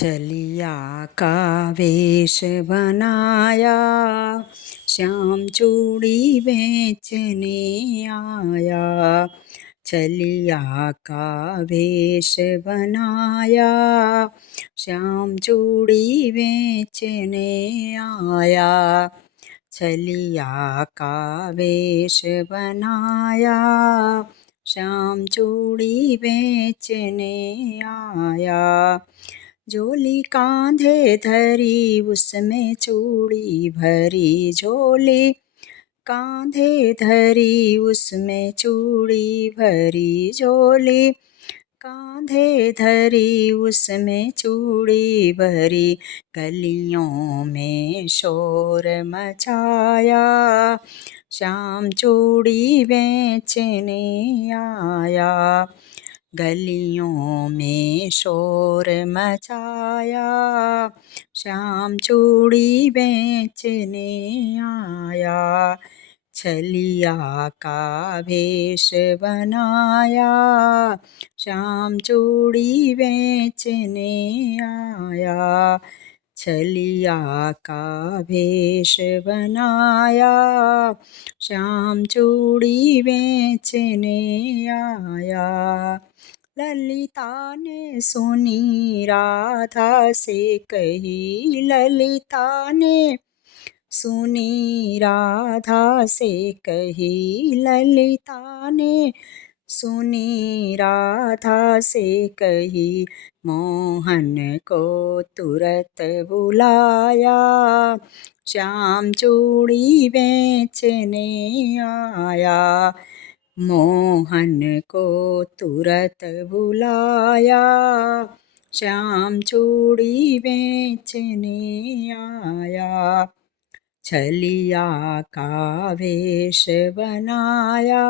छलिया का वेश बनाया, श्याम चूड़ी बेचने आया। छलिया का वेश बनाया, श्याम चूड़ी बेचने आया। छलिया का वेश बनाया, श्याम चूड़ी बेचने आया। झोली कांधे धरी उसमें चूड़ी भरी, झोली कांधे धरी उसमें चूड़ी भरी, झोली कांधे धरी उसमें चूड़ी भरी। गलियों में शोर मचाया, श्याम चूड़ी बेचने आया। गलियों में शोर मचाया, श्याम चूड़ी बेचने आया। छलिया का वेश बनाया, श्याम चूड़ी बेचने आया। छलिया का वेश बनाया, श्याम चूड़ी बेचने आया। ललिता ने सुनी राधा से कही, ललिता ने सुनी राधा से कही, ललिता ने सुनी राधा से कही। मोहन को तुरत बुलाया, श्याम चूड़ी बेचने आया। मोहन को तुरत बुलाया, श्याम चूड़ी बेचने आया। छलिया का वेश बनाया,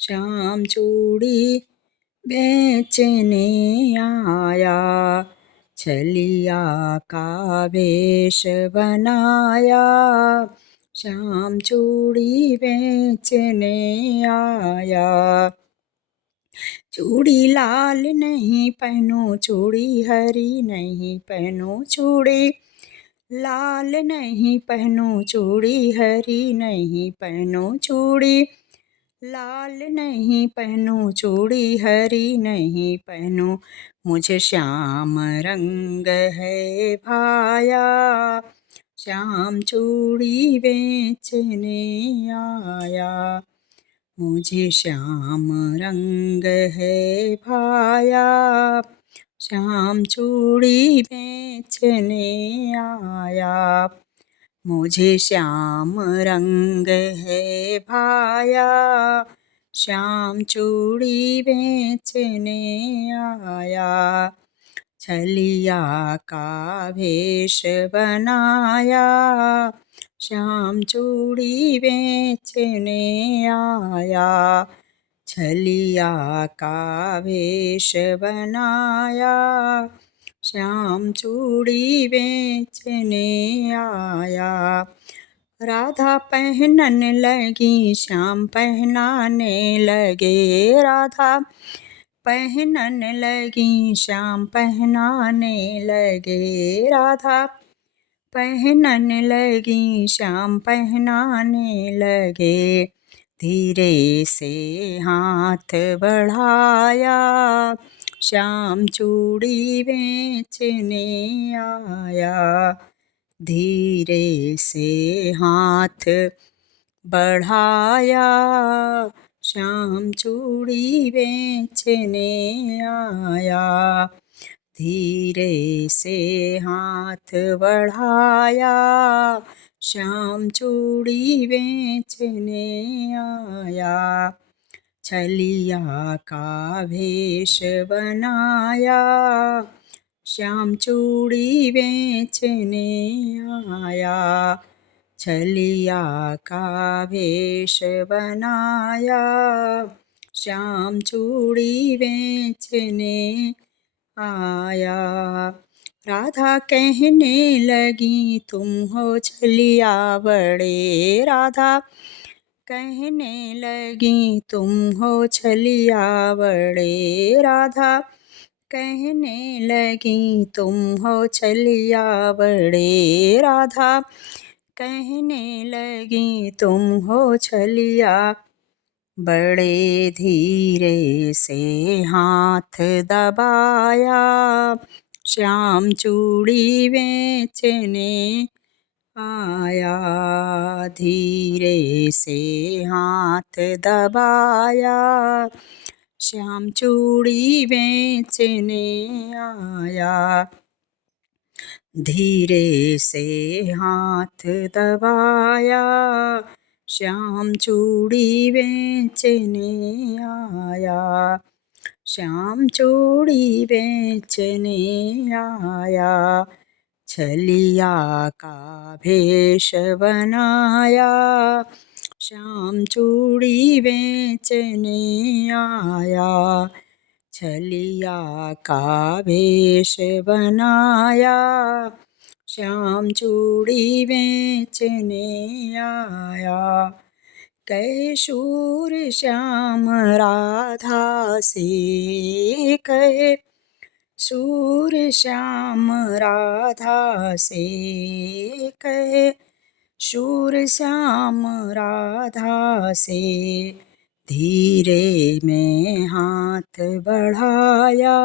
श्याम चूड़ी बेचने आया। छलिया का वेश बनाया, श्याम चूड़ी बेचने आया। चूड़ी लाल नहीं पहनो, चूड़ी हरी नहीं पहनो, चूड़ी लाल नहीं पहनो, चूड़ी हरी नहीं पहनो, चूड़ी लाल नहीं पहनो, चूड़ी हरी नहीं पहनो। मुझे श्याम रंग है भाया, श्याम चूड़ी बेचने आया। मुझे श्याम रंग है भाया, श्याम चूड़ी बेचने आया। मुझे श्याम रंग है भाया, श्याम चूड़ी बेचने आया। छलिया का वेश बनाया, श्याम चूड़ी बेचने आया। छलिया का वेश बनाया, श्याम चूड़ी बेचने आया। राधा पहनन लगी, श्याम पहनाने लगे, राधा पहनन लगी, श्याम पहनाने लगे, राधा पहनन लगी, श्याम पहनाने लगे। धीरे से हाथ बढ़ाया, श्याम चूड़ी बेचने आया। धीरे से हाथ बढ़ाया, श्याम चूड़ी बेचने आया। धीरे से हाथ बढ़ाया, श्याम चूड़ी बेचने आया। छलिया का वेश बनाया, श्याम चूड़ी बेचने आया। छलिया का वेश बनाया, श्याम चूड़ी बेचने आया। राधा कहने लगी तुम हो छलिया बड़े, राधा कहने लगी तुम हो छलिया बड़े, राधा कहने लगी तुम हो छलिया बड़े राधा, कहने लगी तुम हो छलिया बड़े धीरे से हाथ दबाया, श्याम चूड़ी बेचने आया। धीरे से हाथ दबाया, श्याम चूड़ी बेचने आया। धीरे से हाथ दबाया, श्याम चूड़ी बेचने आया। श्याम चूड़ी बेचने आया। छलिया का भेष बनाया, श्याम चूड़ी बेचने आया। छलिया का भेष बनाया, श्याम चूड़ी बेचने आया। कहे शूर श्याम राधा से, कहे शूर श्याम राधा से, कहे शूर श्याम राधा से। धीरे में हाथ बढ़ाया,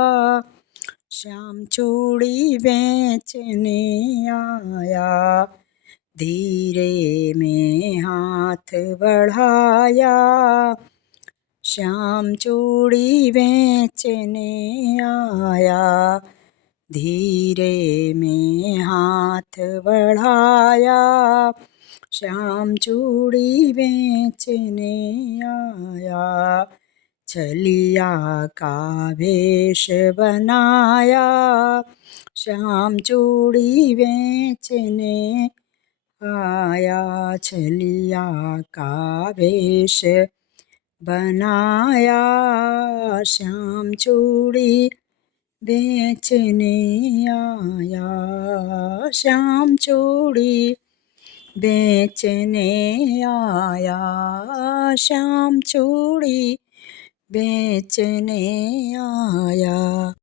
श्याम चूड़ी बेचने आया। धीरे में हाथ बढ़ाया, श्याम चूड़ी बेचने आया। धीरे में हाथ बढ़ाया, श्याम चूड़ी बेचने आया। छलिया का भेष बनाया, श्याम चूड़ी बेचने आया। छलिया का भेष बनाया, श्याम चूड़ी बेचने आया। श्याम चूड़ी बेचने आया। श्याम चूड़ी बेचने आया।